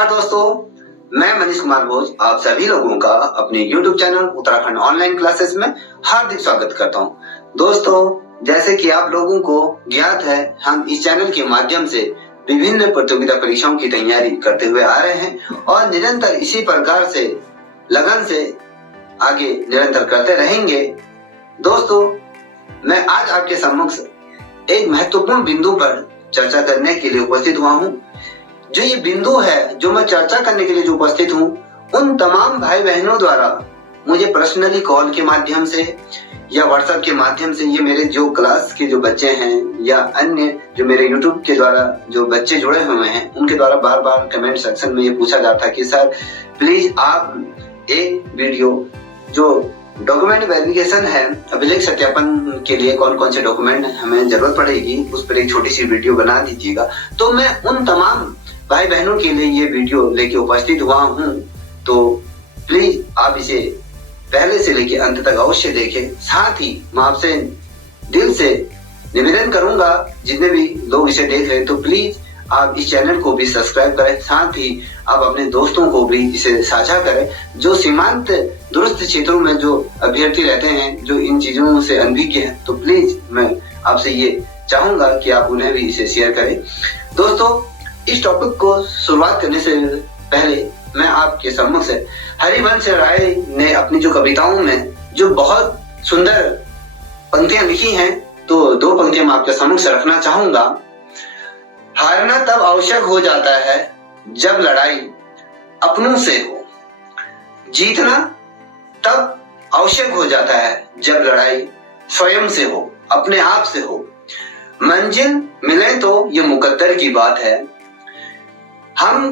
नमस्कार दोस्तों, मैं मनीष कुमार भोज आप सभी लोगों का अपने YouTube channel Uttarakhand online classes में हार्दिक स्वागत करता हूं। दोस्तों, जैसे कि आप लोगों को ज्ञात है, हम इस चैनल के माध्यम से विभिन्न प्रतियोगिता परीक्षाओं की तैयारी करते हुए आ रहे हैं और निरंतर इसी प्रकार से लगन से आगे निरंतर करते रहेंगे। दोस्तों, मैं आज आपके सम्मुख एक महत्वपूर्ण बिंदु पर चर्चा करने के लिए उपस्थित हुआ हूं। जो ये बिंदु है, जो मैं चर्चा करने के लिए जो उपस्थित हूँ, उन तमाम भाई बहनों द्वारा मुझे पर्सनली कॉल के माध्यम से या व्हाट्सएप के माध्यम से, ये मेरे जो क्लास के जो बच्चे हैं या अन्य जो मेरे यूट्यूब के द्वारा जो बच्चे जुड़े हुए हैं, उनके द्वारा बार बार कमेंट सेक्शन में ये पूछा जाता है कि सर प्लीज आप एक वीडियो जो डॉक्यूमेंट वेरिफिकेशन है, अभिलेख सत्यापन के लिए कौन कौन से डॉक्यूमेंट हमें जरूरत पड़ेगी, उस पर एक छोटी सी वीडियो बना दीजिएगा। तो मैं उन तमाम भाई बहनों के लिए ये वीडियो लेके उपस्थित हुआ हूँ। तो प्लीज आप इसे पहले से लेके अंत तक अवश्य देखें। साथ ही मैं आपसे दिल से निवेदन करूंगा, जितने भी लोग इसे देख रहे हैं, तो प्लीज आप इस चैनल को भी सब्सक्राइब करें। साथ ही आप अपने दोस्तों को भी इसे साझा करें, जो सीमांत दूरस्थ क्षेत्रों में जो अभ्यर्थी रहते हैं, जो इन चीजों से अनभिज्ञ हैं। तो प्लीज मैं आपसे ये चाहूंगा कि आप उन्हें भी इसे शेयर करें। दोस्तों, इस टॉपिक को शुरुआत करने से पहले मैं आपके सम्मुख से हरिवंश राय ने अपनी जो कविताओं में जो बहुत सुंदर पंक्तियां लिखी हैं, तो दो पंक्तियां मैं आपके सम्मुख से रखना चाहूंगा। हारना तब आवश्यक हो जाता है जब लड़ाई अपनों से हो, जीतना तब आवश्यक हो जाता है जब लड़ाई स्वयं से हो, अपने आप से हो। मंजिल मिले तो ये मुकद्दर की बात है, हम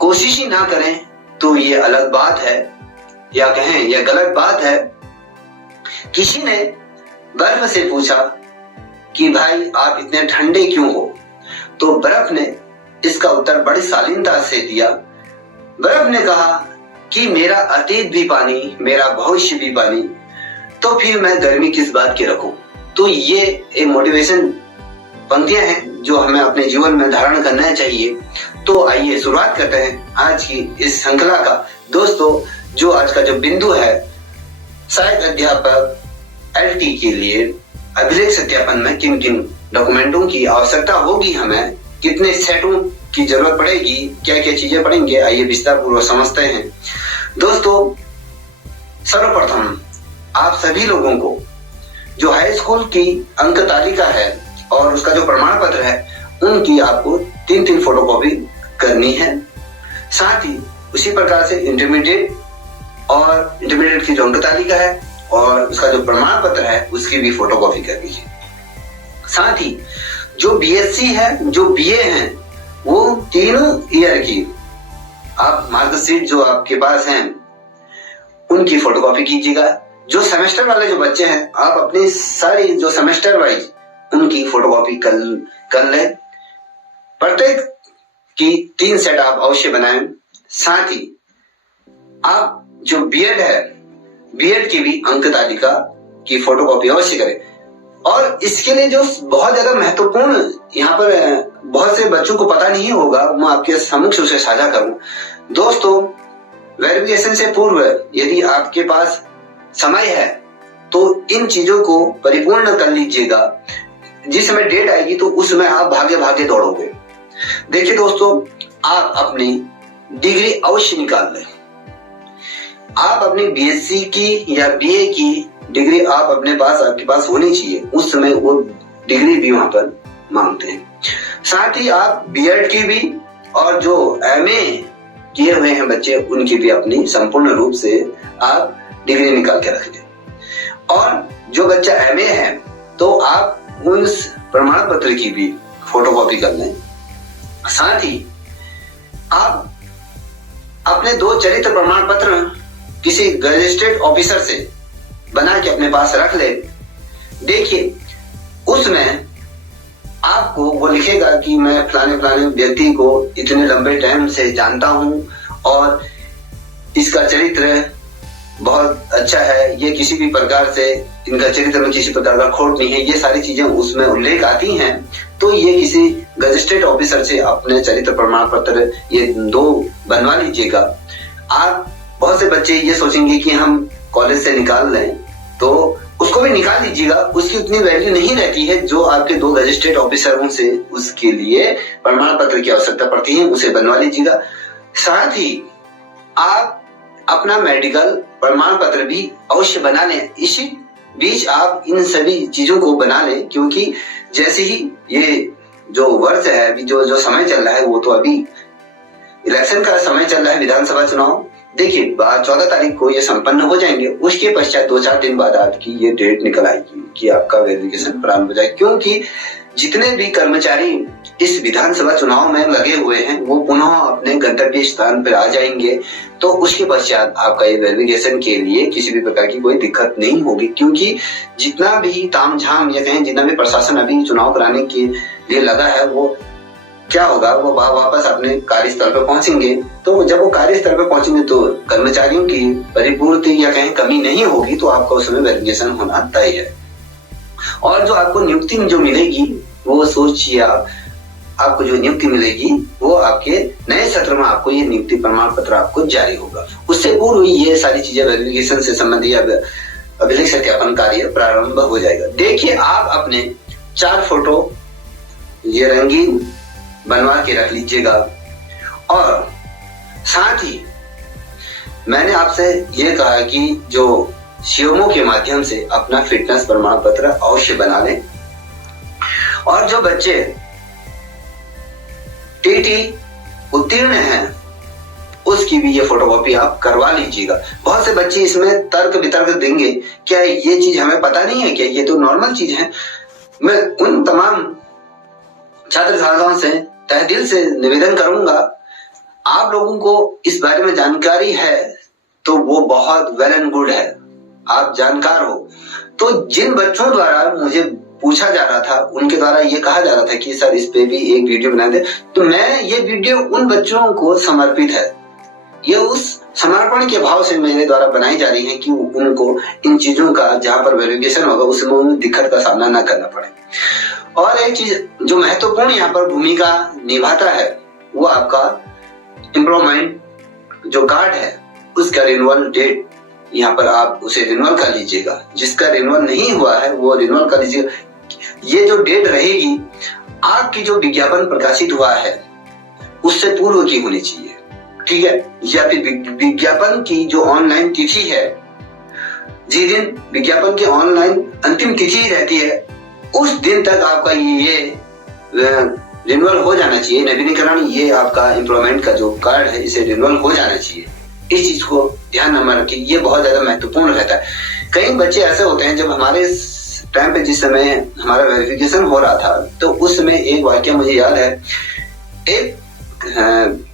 कोशिश ही ना करें तो ये अलग बात है, या कहें यह गलत बात है। किसी ने बर्फ से पूछा कि भाई आप इतने ठंडे क्यों हो, तो बर्फ ने इसका उत्तर बड़ी शालीनता से दिया। बर्फ ने कहा कि मेरा अतीत भी पानी, मेरा भविष्य भी पानी, तो फिर मैं गर्मी किस बात की रखूं। तो ये एक मोटिवेशन पंक्तियां हैं जो हमें अपने जीवन में धारण करना चाहिए। तो आइए शुरुआत करते हैं आज की इस श्रृंखला का। दोस्तों, जो आज का जो बिंदु है, सहायक अध्यापक एलटी के लिए अभिलेख सत्यापन में किन किन डॉक्यूमेंटों की आवश्यकता होगी, हमें कितने सेटों की जरूरत पड़ेगी, क्या क्या चीजें पड़ेंगे, आइए विस्तार पूर्वक समझते हैं। दोस्तों, सर्वप्रथम आप सभी लोगों को जो हाई स्कूल की अंक तालिका है और उसका जो प्रमाण पत्र है, उनकी आपको 3 फोटोकॉपी करनी है। साथ ही उसी प्रकार से इंटरमीडिएट और इंटरमीडिएट की जो अंक तालिका है और उसका जो प्रमाण पत्र है, उसकी भी फोटोकॉपी कर लीजिए। साथ ही जो बीएससी है, जो बीए है, वो तीनों ईयर की आप मार्कशीट जो आपके पास हैं, उनकी फोटोकॉपी कीजिएगा। जो सेमेस्टर वाले जो बच्चे हैं, आप अपनी सारी जो सेमेस्टर वाइज उनकी फोटोकॉपी कर लें। प्रत्येक की 3 सेट आप अवश्य बनाएं। साथ ही आप जो बीएड है, बीएड की भी अंक तालिका की फोटोकॉपी अवश्य करें। और इसके लिए जो बहुत ज्यादा महत्वपूर्ण, यहाँ पर बहुत से बच्चों को पता नहीं होगा, मैं आपके सम्मुख से उसे साझा करूं। दोस्तों, वेरिफिकेशन से पूर्व यदि आपके पास समय है तो इन चीजों को परिपूर्ण कर लीजिएगा। जिस समय डेट आएगी तो उस समय आप भागे भागे दौड़ोगे। देखिए दोस्तों, आप अपनी डिग्री अवश्य निकाल लें। आप अपनी बीएससी की या बीए की डिग्री आप अपने पास, आपके पास होनी चाहिए। उस समय वो डिग्री भी वहां पर मांगते हैं। साथ ही आप बीएड की भी और जो एमए किए हुए हैं बच्चे, उनकी भी अपनी संपूर्ण रूप से आप डिग्री निकाल के रख लें। और जो बच्चा एमए है, तो आप उस प्रमाण पत्र की भी फोटोकॉपी कर लें। साथ ही आप अपने 2 चरित्र प्रमाण पत्र किसी रजिस्टर्ड ऑफिसर से बना के अपने पास रख ले। देखिए, उसमें आपको वो लिखेगा कि मैं फलाने फलाने व्यक्ति को इतने लंबे टाइम से जानता हूं और इसका चरित्र बहुत अच्छा है, ये किसी भी प्रकार से इनका चरित्र में किसी प्रकार का खोट नहीं है, ये सारी चीजें उसमें उल्लेख आती हैं। तो ये किसी गजिस्ट्रेट ऑफिसर से अपने चरित्र प्रमाण पत्र ये 2 बनवा लीजिएगा। आप बहुत से बच्चे ये सोचेंगे कि हम कॉलेज से निकाल लें, तो उसको भी निकाल लीजिएगा, उसकी उतनी वैल्यू नहीं रहती है जो आपके 2 गजिस्ट्रेट ऑफिसरों से उसके लिए प्रमाण पत्र की आवश्यकता पड़ती है, उसे बनवा लीजिएगा। साथ ही आप अपना मेडिकल प्रमाण पत्र भी अवश्य बना लें। इसी बीच आप इन सभी चीजों को बना लें, क्योंकि जैसे ही ये जो वर्ष है, अभी जो समय चल रहा है, वो तो अभी इलेक्शन का समय चल रहा है, विधानसभा चुनाव। देखिए 14 तारीख को ये संपन्न हो जाएंगे, उसके पश्चात 2-4 दिन बाद आपकी ये डेट निकल आएगी कि आपका वेरिफिकेशन प्रारंभ हो जाए, क्योंकि जितने भी कर्मचारी इस विधानसभा चुनाव में लगे हुए हैं वो पुनः अपने गंतव्य स्थान पर आ जाएंगे। तो उसके पश्चात आपका ये वेरिफिकेशन के लिए किसी भी प्रकार की कोई दिक्कत नहीं होगी, क्योंकि जितना भी तामझाम या कहें जितना भी प्रशासन अभी चुनाव कराने के लिए लगा है, वो क्या होगा, वो वापस अपने कार्यस्थल पर पहुंचेंगे। तो जब वो कार्यस्थल पर पहुंचेंगे तो कर्मचारियों की परिपूर्ति या कहीं कमी नहीं होगी, तो आपका उसमें वेरिफिकेशन होना तय है। और जो आपको नियुक्ति जो मिलेगी, वो सोचिए आपको जो नियुक्ति मिलेगी वो आपके नए सत्र में आपको ये नियुक्ति प्रमाण पत्र आपको जारी होगा। उससे पूर्व ये सारी चीजें वेरिफिकेशन से संबंधित अभिलेख सत्यापन कार्य प्रारंभ हो जाएगा। देखिए आप अपने 4 फोटो ये रंगीन बनवा के रख लीजिएगा, और साथ ही मैंने आपसे ये कहा कि जो शिवमो के माध्यम से अपना फिटनेस प्रमाण पत्र अवश्य बना लें, और जो बच्चे टीटी उत्तीर्ण हैं उसकी भी ये फोटोकॉपी आप करवा लीजिएगा। बहुत से बच्चे इसमें तर्क वितर्क देंगे, क्या ये चीज हमें पता नहीं है क्या, ये तो नॉर्मल चीज है। मैं उन तमाम छात्र छात्राओं से तहे दिल से निवेदन करूंगा, आप लोगों को इस बारे में जानकारी है तो वो बहुत वेल एंड गुड है, आप जानकार हो। तो जिन बच्चों द्वारा मुझे पूछा जा रहा था, उनके द्वारा ये कहा जा रहा था कि सर इस पे भी एक वीडियो बना दे, तो मैं ये वीडियो उन बच्चों को समर्पित है। ये उस समर्पण के भाव से मेरे द्वारा बनाई जा रही है कि उनको इन चीजों का जहां पर वेरिफिकेशन होगा उसमें उन्हें दिक्कत का सामना न करना पड़े। और एक चीज जो महत्वपूर्ण यहाँ पर भूमिका निभाता है, वो आपका एम्प्लॉयमेंट जो कार्ड है उसका रिन्यूअल डेट, यहाँ पर आप उसे रिन्यूअल कर लीजिएगा। जिसका रिन्यूअल नहीं हुआ है वो रिन्यूअल कर लीजिएगा। ये जो डेट रहेगी आपकी जो विज्ञापन प्रकाशित हुआ है उससे पूर्व की होनी चाहिए, ठीक है। या फिर विज्ञापन की जो ऑनलाइन तिथि है, जिस दिन विज्ञापन की ऑनलाइन अंतिम तिथि रहती है, उस दिन तक आपका ये रिन्यूअल हो जाना चाहिए, नवीनीकरण, ये आपका एम्प्लॉयमेंट का जो कार्ड है इसे रिन्यूअल हो जाना चाहिए। इस चीज को ध्यान में रखिए, ये बहुत ज्यादा महत्वपूर्ण रहता है। कई बच्चे ऐसे होते हैं, जब हमारे टाइम पे जिस समय हमारा वेरिफिकेशन हो रहा था तो उस समय एक वाक्य मुझे याद है, एक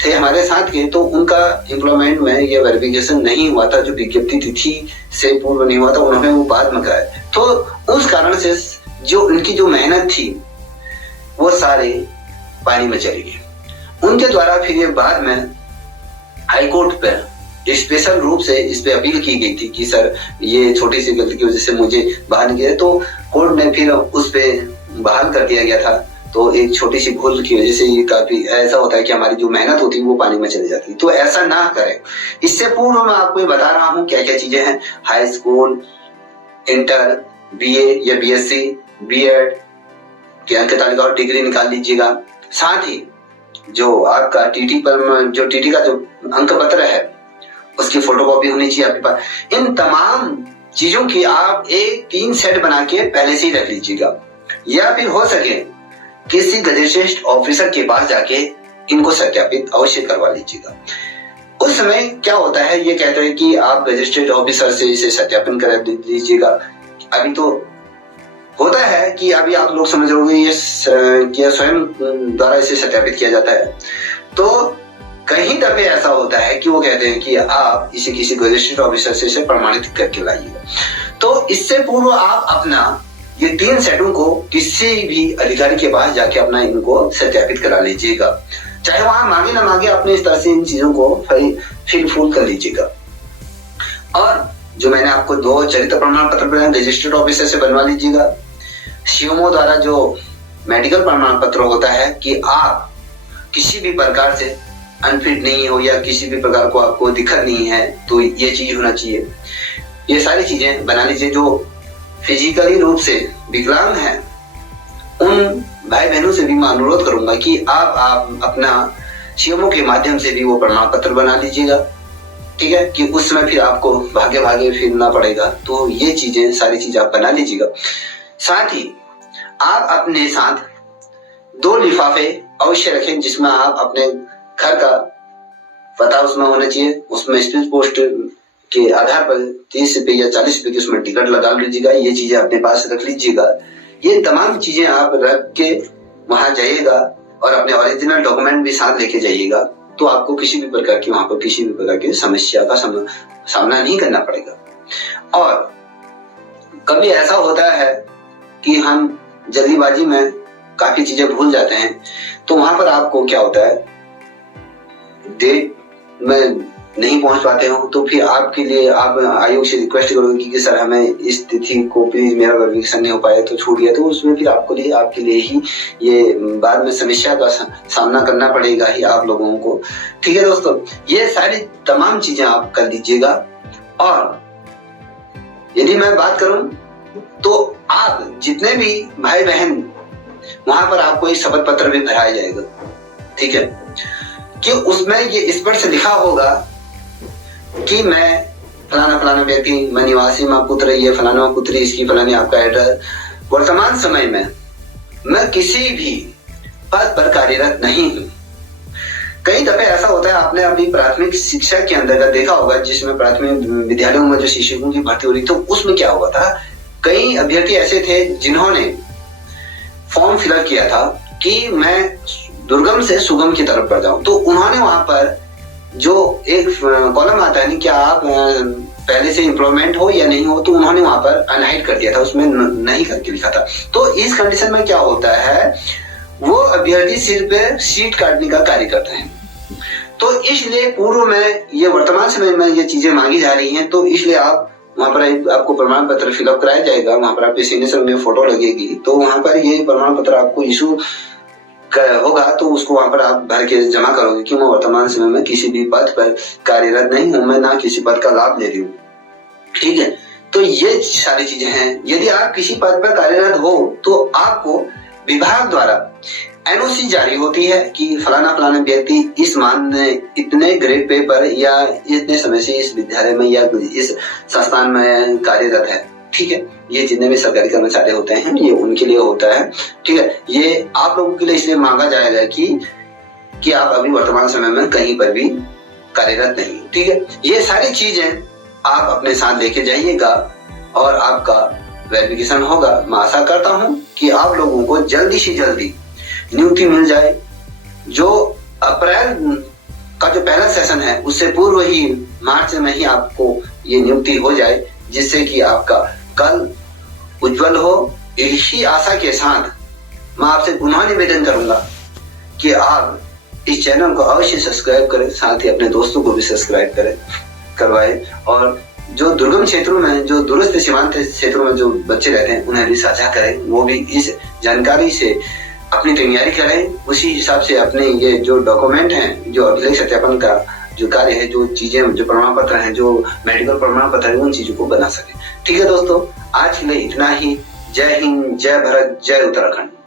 थे हमारे साथ के, तो उनका एम्प्लॉयमेंट में ये वेरिफिकेशन नहीं हुआ था, जो विज्ञप्ति तिथि से पूर्व नहीं हुआ था, उन्होंने वो बाद में कराया। तो उस कारण से जो उनकी जो मेहनत थी वो सारे पानी में चली गई। उनके द्वारा फिर ये बाद में हाईकोर्ट पर स्पेशल रूप से इस पे अपील की गई थी कि सर ये छोटी सी गलती की वजह से मुझे बाहर नहीं किया, तो कोर्ट ने फिर उस पे बहाल कर दिया गया था। तो एक छोटी सी भूल की वजह से ये काफी ऐसा होता है कि हमारी जो मेहनत होती है वो पानी में चली जाती है, तो ऐसा ना करें। इससे पूर्व मैं आपको बता रहा हूँ क्या क्या चीजें हैं। हाई स्कूल, इंटर, बीए या बीएससी, बीएड के अंक तालिका और डिग्री निकाल लीजिएगा। साथ ही जो आपका टीटी पर जो टीटी का जो अंक पत्र है उसकी फोटोकॉपी होनी चाहिए आपके पास। इन तमाम चीजों की आप एक 3 सेट बना के पहले से ही रख लीजिएगा, या फिर हो सके किसी गजेटेड ऑफिसर के पास जाके इनको सत्यापित अवश्य करवा लीजिएगा। उस समय क्या होता है, ये कहते हैं कि आप गजेटेड ऑफिसर से इसे सत्यापन करा दीजिएगा। अभी तो होता है कि अभी आप लोग समझ रहे ये स्वयं द्वारा इसे सत्यापित किया जाता है, तो कहीं दफे ऐसा होता है कि वो कहते हैं कि आप इसे किसी गजेटेड ऑफिसर से इसे प्रमाणित करके लाइएगा। तो इससे पूर्व आप अपना ये 3 सेटों को किसी भी अधिकारी के पास जाके अपना इनको सत्यापित करा लीजिएगा, चाहे वहां मांगे ना मांगे, अपने इस तरह से इन चीजों को फिल फूल कर लीजिएगा। और जो मैंने आपको 2 चरित्र प्रमाण पत्र रजिस्टर्ड ऑफिसर से बनवा लीजिएगा। शिवमो द्वारा जो मेडिकल प्रमाण पत्र होता है कि आप किसी भी प्रकार से अनफिट नहीं हो या किसी भी प्रकार को आपको दिक्कत नहीं है, तो ये चीज होना चाहिए। ये सारी चीजें बना लीजिए। जो फिजिकली रूप से विकलांग हैं उन भाई बहनों से भी मैं अनुरोध करूंगा कि आप अपना सीएमओ के माध्यम से भी वो प्रमाण पत्र बना लीजिएगा, ठीक है, कि उस समय फिर आपको भागे फिरना पड़ेगा। तो ये चीजें सारी चीजें आप बना लीजिएगा। साथ ही आप अपने साथ 2 लिफाफे अवश्य रखें जिसमें आप अपने घर का पता उसमें होना चाहिए। उसमें स्पीड पोस्ट के आधार पर 30 रुपए या 40 रुपए की उसमें टिकट लगा लीजिएगा। ये चीजें अपने पास रख लीजिएगा। ये तमाम चीजें आप रख के वहां जाइएगा और अपने ओरिजिनल डॉक्यूमेंट भी साथ लेके जाइएगा, तो आपको किसी भी प्रकार की वहां पर किसी भी प्रकार की समस्या का सामना नहीं करना पड़ेगा। और कभी ऐसा होता है कि हम जल्दीबाजी में काफी चीजें भूल जाते हैं, तो वहां पर आपको क्या होता है, डेट में नहीं पहुंच पाते हो, तो फिर आपके लिए आप आयोग से रिक्वेस्ट करोगे कि सर हमें इस तिथि को प्लीज मेरा वेरिफिकेशन नहीं हो पाया तो छूट गया, तो उसमें फिर आपके लिए ही ये बाद में समस्या का सामना करना पड़ेगा ही आप लोगों को। ठीक है दोस्तों, ये सारी तमाम चीजें आप कर लीजिएगा। और यदि मैं बात करूं तो आप जितने भी भाई बहन वहां पर आपको एक शपथ पत्र भी भराया जाएगा, ठीक है, कि उसमें ये स्पष्ट से लिखा होगा कि मैं फलाना व्यक्ति, मैं निवासी, माँ पुत्र, ये फलाना पुत्री, इसकी फलानी आपका एड्रेस। वर्तमान समय में मैं किसी भी पद पर कार्यरत नहीं हूँ। कई दफे ऐसा होता है, आपने अभी प्राथमिक शिक्षा के अंतर्गत देखा होगा जिसमें प्राथमिक विद्यालयों में जो शिक्षकों की भर्ती हो रही, तो उसमें क्या हुआ था, कई अभ्यर्थी ऐसे थे जिन्होंने फॉर्म फिलअप किया था कि मैं दुर्गम से सुगम की तरफ बढ़ जाऊं, तो उन्होंने वहां पर जो एक कॉलम आता है नहीं, क्या आप पहले से एम्प्लॉयमेंट हो या नहीं हो, तो उन्होंने वहां पर अनहाइड कर दिया था, उसमें नहीं करके लिखा था। तो इस कंडीशन में क्या होता है, वो अभ्यर्थी सिर्फ सीट काटने का कार्य करते हैं। तो इसलिए पूर्व में ये वर्तमान समय में ये चीजें मांगी जा रही हैं, तो इसलिए आप वहां पर आपको प्रमाण पत्र फिलअप कराया जाएगा, वहां पर आपके सिग्नेचर में फोटो लगेगी, तो वहां पर ये प्रमाण पत्र आपको इशू होगा, तो उसको वहां पर आप भर के जमा करोगे कि मैं वर्तमान समय में किसी भी पद पर कार्यरत नहीं हूं, मैं ना किसी पद का लाभ ले रही हूँ। ठीक है, तो ये सारी चीजें हैं। यदि आप किसी पद पर कार्यरत हो तो आपको विभाग द्वारा एनओसी जारी होती है कि फलाना व्यक्ति इस मान इतने ग्रेड पे पर या इतने समय से इस विद्यालय में या इस संस्थान में कार्यरत है। ठीक है, ये जितने भी सरकारी कर्मचारी होते हैं ये उनके लिए होता है। ठीक है, ये आप लोगों के लिए इसलिए मांगा जाएगा कि आप अभी वर्तमान समय में कहीं पर भी कार्यरत नहीं। ठीक है, ये सारी चीजें आप अपने साथ लेके जाइएगा और आपका वेरिफिकेशन होगा। मैं आशा करता हूं कि आप लोगों को जल्दी से जल्दी नियुक्ति मिल जाए। जो अप्रैल का जो पहला सेशन है उससे पूर्व ही मार्च में ही आपको ये नियुक्ति हो जाए, जिससे कि आपका कल उज्जवल हो। इसी आशा के साथ मैं आपसे पुनः निवेदन करूंगा कि आप इस चैनल को अवश्य सब्सक्राइब करें, साथ ही अपने दोस्तों को भी सब्सक्राइब करवाएं और जो दुर्गम क्षेत्रों में, जो दूरस्थ सीमांत क्षेत्रों में जो बच्चे रहते हैं उन्हें भी साझा करें, वो भी इस जानकारी से अपनी तैयारी करें। उसी हिसाब से अपने ये जो डॉक्यूमेंट हैं, जो अभिलेख सत्यापन का जो कार्य है, जो चीजें, जो प्रमाण पत्र हैं, जो मेडिकल प्रमाण पत्र है, उन चीजों को बना सके। ठीक है दोस्तों, आज के लिए इतना ही। जय हिंद, जय भारत, जय उत्तराखंड।